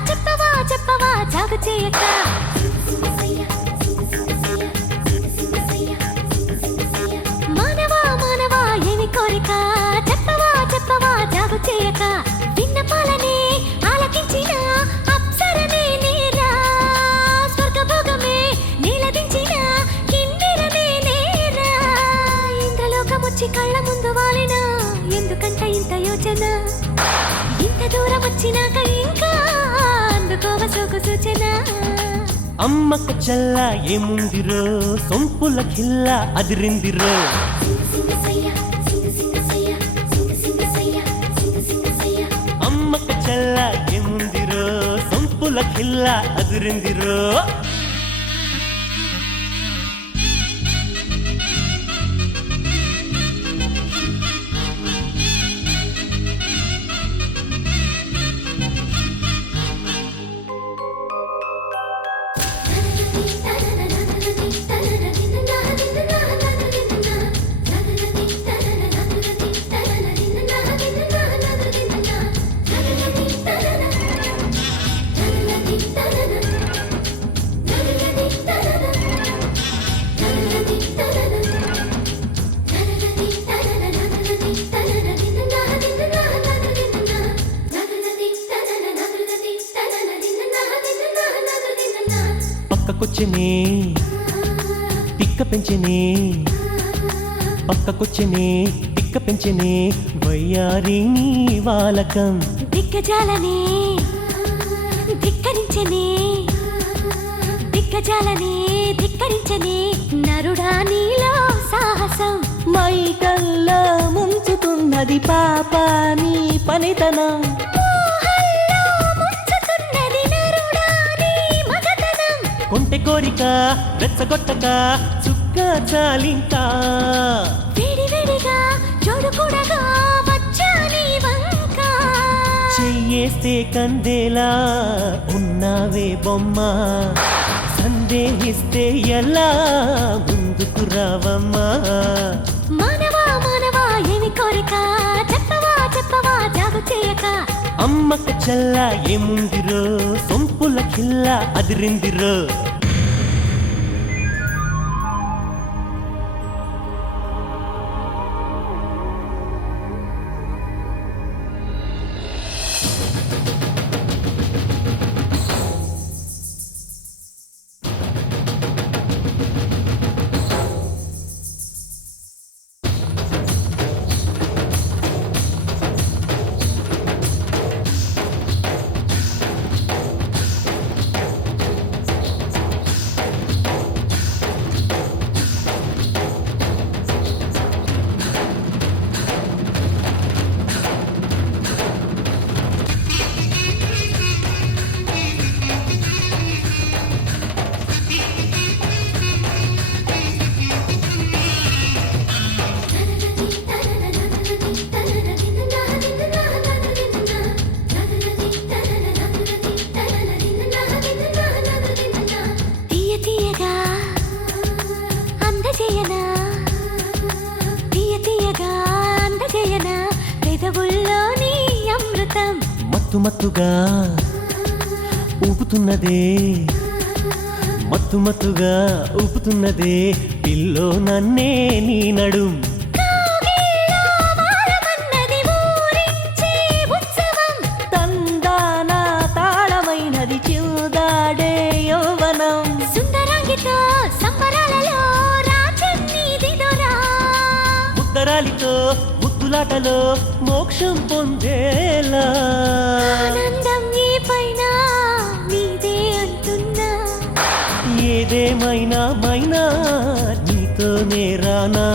చెప్పవా చెప్పవా జాగు చేయక మానవా మానవా ఏమి కోరిక చెప్పవా చెప్పవా జాగు చేయక విన్నపాలనే ఆలకించిన అప్సరనే నేరా స్వర్గభోగమే నీలదించిన కిన్నెరనే నేరా ఇంద్రలోకమొచ్చి కళ్ళ ముందు వాలిన ఎందుకంట ఇంత యోచన ఇంత దూరం వచ్చినాక ఇంకా అందుకోవ సోకు సూచన అమ్మకు చల్ల ఏముందిరో సొంపుల కిల్ల అదిరిందిరో అమ్మకు చల్ల ఏముందిరో సొంపుల కిల్ల అదిరిందిరో పక్కకొచ్చనే తిక్క పెంచనే పక్కకొచ్చనే తిక్క పెంచనే వయ్యారి నీ వాలకం దిగ్గజాలనే ధిక్కరించనే దిగ్గజాలనే ధిక్కరించనే నరుడా నీలో సాహసం మైకల్లో ముంచుతున్నది పాప నీ పనితనం కొంటె కోరిక రెచ్చగొట్టక చుక్క చాలింకా వేడివేడిగా చూడకూడగా వచ్చాని వంక చెయ్యేస్తే కందేలా ఉన్నావే బొమ్మ సందేహిస్తే ఎలా ముందుకు రావమ్మా మానవా మానవా ఏమి కోరిక చెప్పవా చెప్పవా జాగు చేయక అమ్మకు చల్ల ఏముందిరో సొంపుల కిల్ల అదిరిందిరో మత్తు మత్తుగా ఊపుతున్నదే మత్తు మత్తుగా ఊపుతున్నదే పిల్లో నన్నే నీ నడుం తందాన తాళమైనది చిల్దాడే యౌవనం సుందరాంగితో సంబరాలలో రాజన్నీదిదోరా ముద్దరాలితో ముద్దులాటలో మోక్షం పొందేలా ఆనందం ఈ పైన నీదే అంటున్నా ఏదేమైనా మైనా నీతోనే రానా